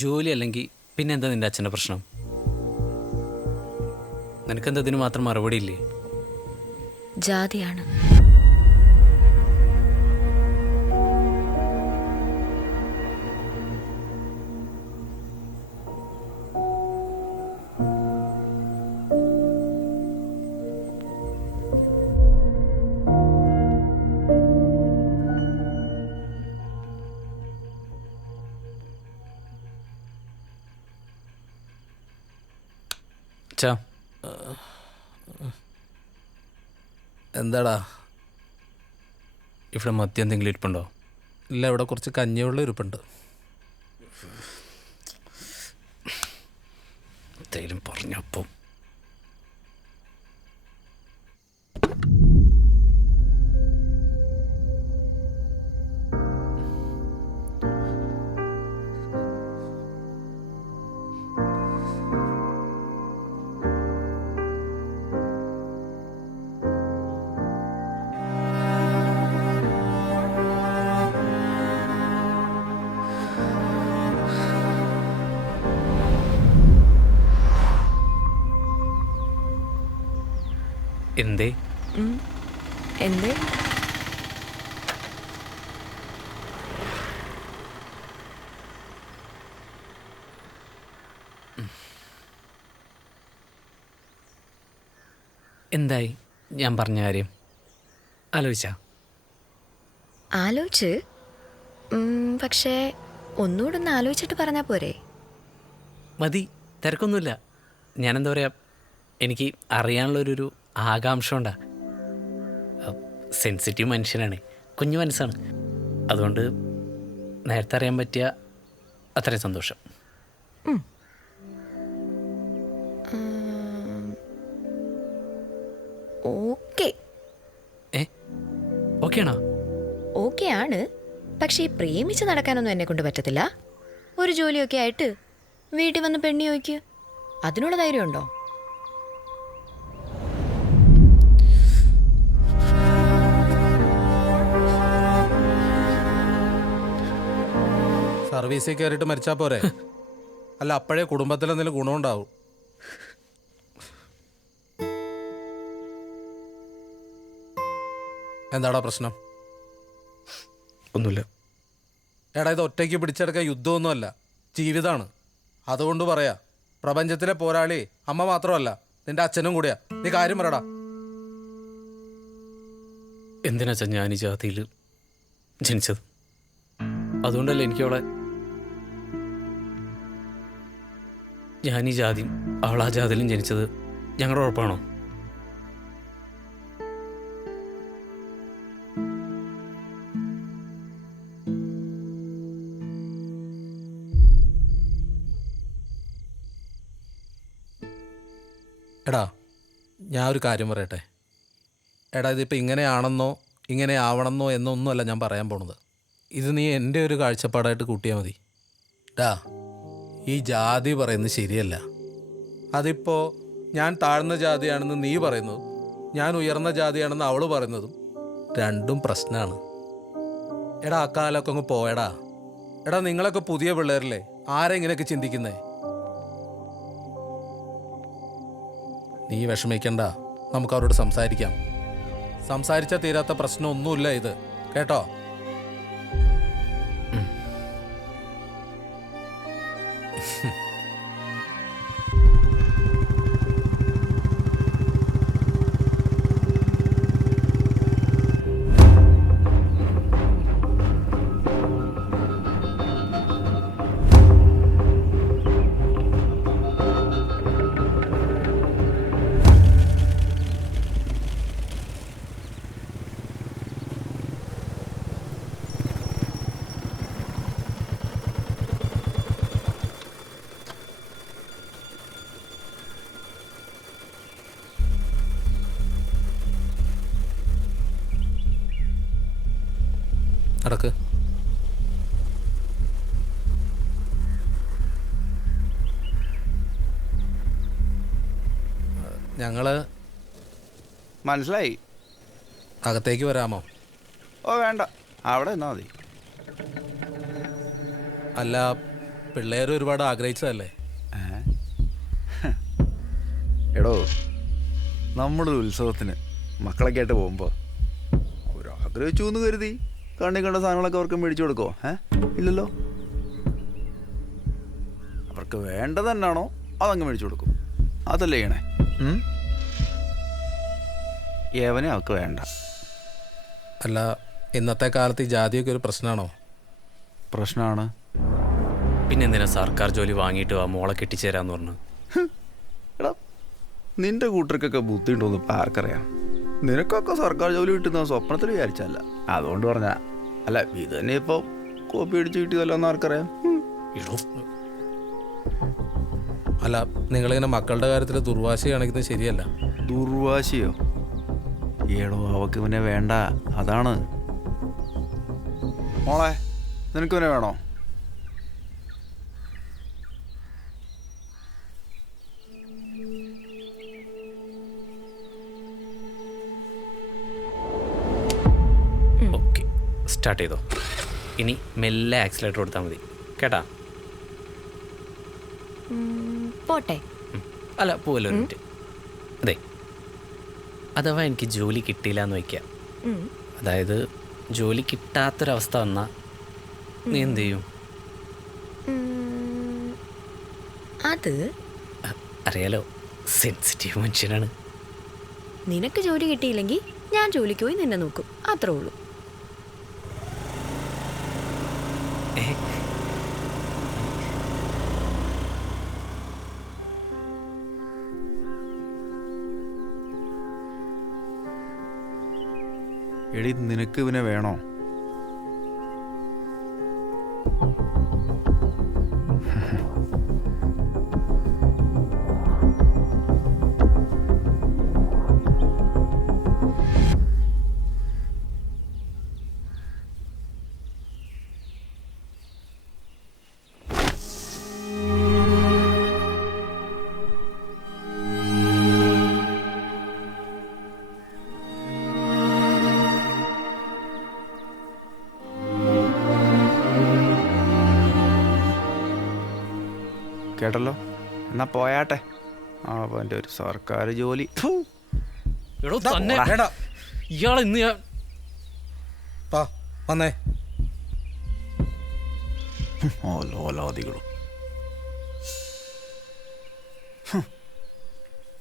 ജോലി അല്ലെങ്കിൽ പിന്നെന്താ നിൻ്റെ അച്ഛൻ്റെ പ്രശ്നം? നിനക്കെന്താ ഇതിന് മാത്രം മറുപടി ഇല്ലേ? ജാതിയാണ്. അച്ഛാ, എന്താടാ? ഇവിടെ മദ്യം എന്തെങ്കിലും ഇരിപ്പുണ്ടോ? ഇല്ല, ഇവിടെ കുറച്ച് കഞ്ഞിവെള്ളം ഇരിപ്പുണ്ട്. എന്തെങ്കിലും പറഞ്ഞപ്പം എന്തേ? എന്തേ? എന്തായി ഞാൻ പറഞ്ഞ കാര്യം ആലോചിച്ചാ? ആലോചിച്ച്. പക്ഷേ ഒന്നുകൂടെ ഒന്ന് ആലോചിച്ചിട്ട് പറഞ്ഞാൽ പോരെ? മതി, തിരക്കൊന്നുമില്ല. ഞാനെന്താ പറയുക, എനിക്ക് അറിയാനുള്ളൊരു ആകാംക്ഷ ഉണ്ടാ. സെൻസിറ്റീവ് മനുഷ്യനാണ്, കുഞ്ഞു മനസ്സാണ്. അതുകൊണ്ട് നേരത്തെ അറിയാൻ പറ്റിയ അത്രയും സന്തോഷം. ഓക്കെ. ഓക്കെ ആണോ? ഓക്കെ ആണ്. പക്ഷേ ഈ പ്രേമിച്ച് നടക്കാനൊന്നും എന്നെ കൊണ്ട് പറ്റത്തില്ല. ഒരു ജോലിയൊക്കെ ആയിട്ട് വീട്ടിൽ വന്ന് പെണ്ണി ചോദിക്ക്. അതിനുള്ള ധൈര്യമുണ്ടോ? സർവീസിൽ കയറിയിട്ട് മരിച്ചാൽ പോരെ? അല്ല, അപ്പോഴേ കുടുംബത്തിൽ എന്തെങ്കിലും ഗുണമുണ്ടാവും. എന്താടാ പ്രശ്നം? ഒന്നുമില്ല. എടാ, ഇത് ഒറ്റയ്ക്ക് പിടിച്ചെടുക്കാൻ യുദ്ധമൊന്നുമല്ല, ജീവിതമാണ്. അതുകൊണ്ട് പറയാ, പ്രപഞ്ചത്തിലെ പോരാളി അമ്മ മാത്രമല്ല, നിന്റെ അച്ഛനും കൂടിയാ. നീ കാര്യം പറയടാ. എന്തിനാച്ചാ ഞാൻ ഈ ജാതിയിൽ ജനിച്ചത്? അതുകൊണ്ടല്ലേ എനിക്കവളെ, ഞാൻ ഈ ജാതിയും അവളാ ജാതിയിലും ജനിച്ചത് ഞങ്ങളുടെ ഉറപ്പാണോ? എടാ, ഞാൻ ഒരു കാര്യം പറയട്ടെ. എടാ, ഇതിപ്പോൾ ഇങ്ങനെയാണെന്നോ ഇങ്ങനെ ആവണമെന്നോ എന്നൊന്നുമല്ല ഞാൻ പറയാൻ പോണത്. ഇത് നീ എൻ്റെ ഒരു കാഴ്ചപ്പാടായിട്ട് കൂട്ടിയാൽ മതി. ഡാ, ഈ ജാതി പറയുന്നത് ശരിയല്ല. അതിപ്പോൾ ഞാൻ താഴ്ന്ന ജാതിയാണെന്ന് നീ പറയുന്നതും ഞാൻ ഉയർന്ന ജാതിയാണെന്ന് അവൾ പറയുന്നതും രണ്ടും പ്രശ്നമാണ്. എടാ, ആ കാലമൊക്കെ അങ്ങ് പോയടാ. എടാ, നിങ്ങളൊക്കെ പുതിയ പിള്ളേരല്ലേ, ആരെങ്ങനെയൊക്കെ ചിന്തിക്കുന്നേ? നീ വിഷമിക്കണ്ട, നമുക്ക് അവരോട് സംസാരിക്കാം. സംസാരിച്ചാൽ തീരാത്ത പ്രശ്നമൊന്നുമില്ല ഇത്, കേട്ടോ? നടക്ക്. ഞങ്ങള് മനസ്സിലായി. അകത്തേക്ക് വരാമോ? ഓ വേണ്ട, അവിടെ നിന്നാ മതി. അല്ല, പിള്ളേർ ഒരുപാട് ആഗ്രഹിച്ചതല്ലേ. എടോ, നമ്മുടെ ഉത്സവത്തിന് മക്കളൊക്കെ ആയിട്ട് പോകുമ്പോൾ അവരാഗ്രഹിച്ചു എന്ന് കരുതി കണ്ണി കണ്ട സാധനങ്ങളൊക്കെ അവർക്ക് മേടിച്ചു കൊടുക്കോ? ഇല്ലല്ലോ. അവർക്ക് വേണ്ടത് തന്നെയാണോ അതങ്ങ് മേടിച്ചു കൊടുക്കും. അതല്ലേ ചെയ്യണേ. ഏവനെ അവർക്ക് വേണ്ട. അല്ല, ഇന്നത്തെ കാലത്ത് ഈ ജാതിയൊക്കെ ഒരു പ്രശ്നമാണോ? പ്രശ്നമാണ്. പിന്നെ എന്തിനാ സർക്കാർ ജോലി വാങ്ങിയിട്ട് ആ മോളെ കെട്ടിച്ചേരാന്ന് പറഞ്ഞു? എടാ, നിന്റെ കൂട്ടർക്കൊക്കെ ബുദ്ധി ഉണ്ടോന്ന് ഇപ്പം ആർക്കറിയാം. നിനക്കൊക്കെ സർക്കാർ ജോലി കിട്ടുന്ന സ്വപ്നത്തിൽ വിചാരിച്ചല്ല. അതുകൊണ്ട് പറഞ്ഞ അല്ല, ഇത് തന്നെ ഇപ്പോൾ കോപ്പി അടിച്ച് കിട്ടിയതല്ലോ ആർക്കറിയാം. അല്ല, നിങ്ങളിങ്ങനെ മക്കളുടെ കാര്യത്തിൽ ദുർവാശി കാണിക്കുന്നത് ശരിയല്ല. ദുർവാശിയോ? ഏടോ, അവക്ക് പിന്നെ വേണ്ട, അതാണ്. മോളെ, നിനക്ക് പിന്നെ വേണോ? ഓക്കെ, സ്റ്റാർട്ട് ചെയ്തോ. ഇനി മെല്ലെ ആക്സിലേറ്റർ കൊടുത്താൽ മതി കേട്ടാ. പോട്ടെ. അല്ല, പോവല്ലോ ഒരു മിനിറ്റ്. അതെ, അഥവാ എനിക്ക് ജോലി കിട്ടിയില്ല എന്ന് വയ്ക്കാം. അതായത് ജോലി കിട്ടാത്തൊരവസ്ഥ വന്നാൽ നീ എന്ത് ചെയ്യും? അത് അറിയാലോ, സെൻസിറ്റീവ് മനുഷ്യനാണ്. നിനക്ക് ജോലി കിട്ടിയില്ലെങ്കിൽ ഞാൻ ജോലിക്ക് പോയി നിന്നെ നോക്കും, അത്രേ ഉള്ളൂ. എടി, നിനക്ക് പിന്നെ വേണോ? കേട്ടല്ലോ, എന്നാ പോയാട്ടെ. അവൻ്റെ ഒരു സർക്കാർ ജോലി. എടോ തന്നെ, ഇയാൾ ഇന്ന് ഞാൻ വന്നേ. ഓലോലാദികളും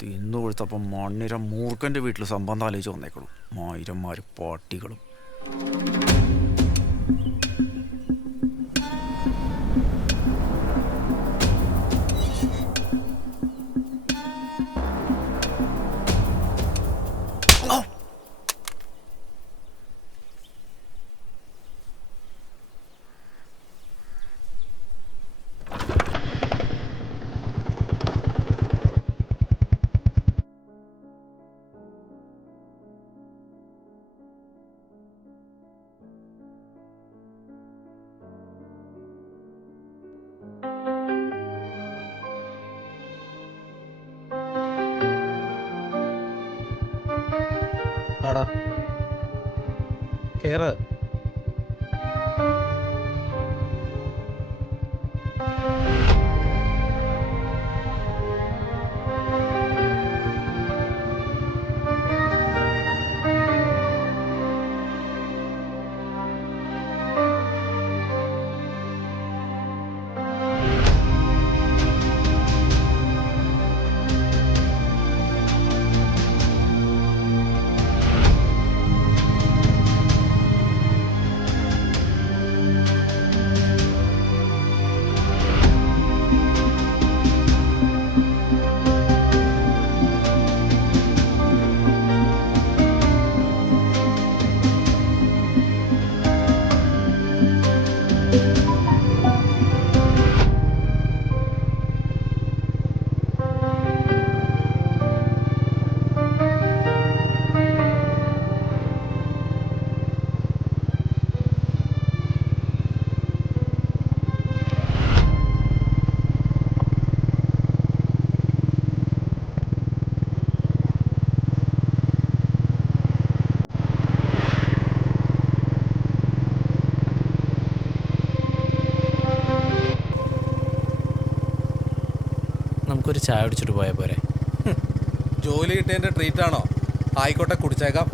തിന്നു കൊടുത്തപ്പം മണ്ണിര മൂർഖൻ്റെ വീട്ടിൽ സംബന്ധം ആലോചിച്ച് വന്നേക്കളും. മായിരന്മാർ പാട്ടികളും. കേറ്. നമുക്കൊരു ചായ കുടിച്ചിട്ട് പോയാൽ പോരെ? ജോലി കിട്ടിയതിൻ്റെ ട്രീറ്റാണോ? ആയിക്കോട്ടെ, കുടിച്ചേക്കാം.